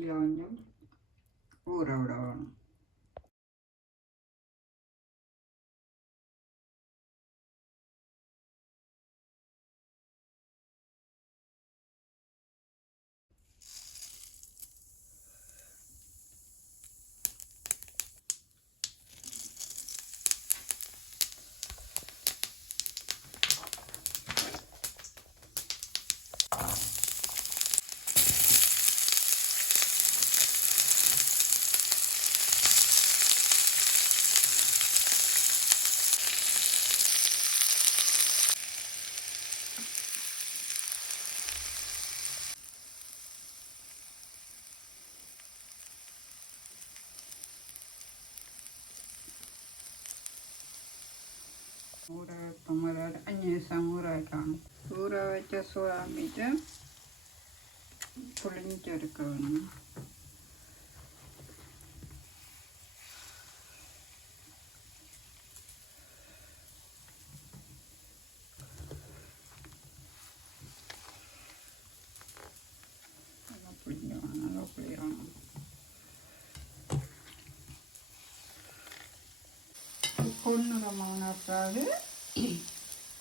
இதை கொஞ்சம் ஊற விடணும். ஊற வைப்போம், 5 நிமிஷம் ஊற வைக்கணும். ஊற வச்ச சோளா மீட்டு புளிஞ்சு எடுக்கணும். நல்லா புளிஞ்சணும், நல்லா புளியணும். பொன்னிறமான பிறகு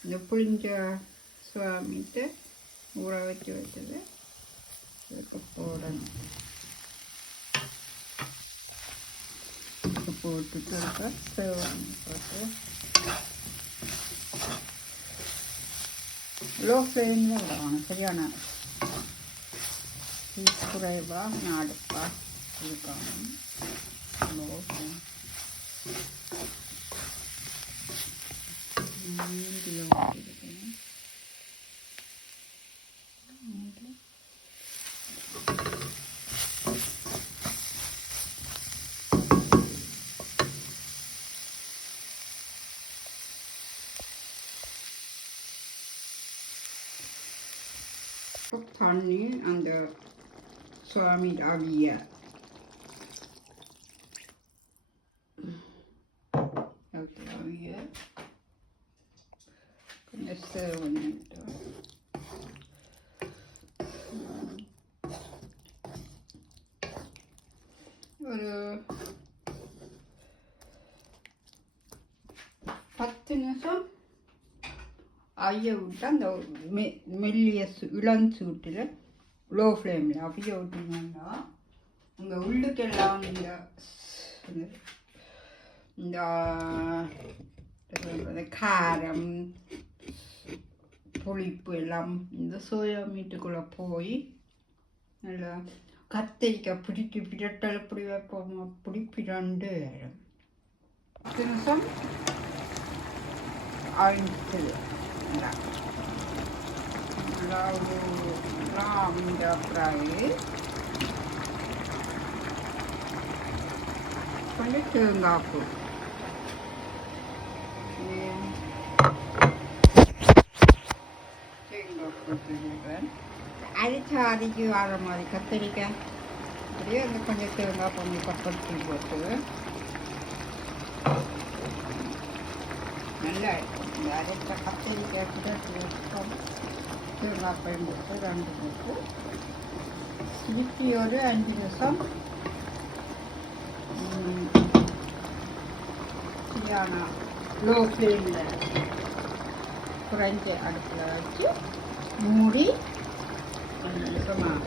இந்த புளிஞ்ச சோளா மீட்டு ஊற வச்சு வச்சது இதுக்கு போடணும். இதுக்கு போட்டுட்டு இருக்க சேவாமி போட்டு லோ ஃப்ளேமில் விடணும். சரியான குறைவாக நாடுப்பா இருக்கணும். லோ ஃப்ளேம் தண்ணி அந்த சுவாமி அவிய கொஞ்சம் சேவ் பண்ணிட்டு ஒரு 10 நிமிஷம் ஐய விட்டு அந்த மெல்லிய இளஞ்சூட்டில் லோ ஃப்ளேமில் அப்படியே விட்டிங்கன்னா இந்த உள்ளுக்கெல்லாம் இந்த காரம் புளிப்பு எல்லாம் இந்த சோயா மீட்டுக்குள்ளே போய் நல்லா கத்திரிக்காய் பிடிக்கு பிரட்டல் இப்படி வைப்போம், அப்படி பிரண்டு 10 நிமிஷம் ஆயிடுச்சு. இந்த ஃப்ரை கொஞ்சம் தேங்காய் பூ போட்டுருக்கேன். அரிச்சு வர மாதிரி கத்திரிக்காய் அப்படியே அந்த கொஞ்சம் தேங்காய் கொஞ்சம் கப்பட்டி போட்டு நல்லா இருக்கும். இந்த அரைச்ச கத்திரிக்காய் கூட தேங்காய் பழம் போட்டு 2 போட்டு திருப்பி ஒரு 5 நிமிஷம் சரியான லோ ஃப்ளேமில் குறைஞ்ச அடுப்பில் வச்சு மூடி 5 நிமிஷமாக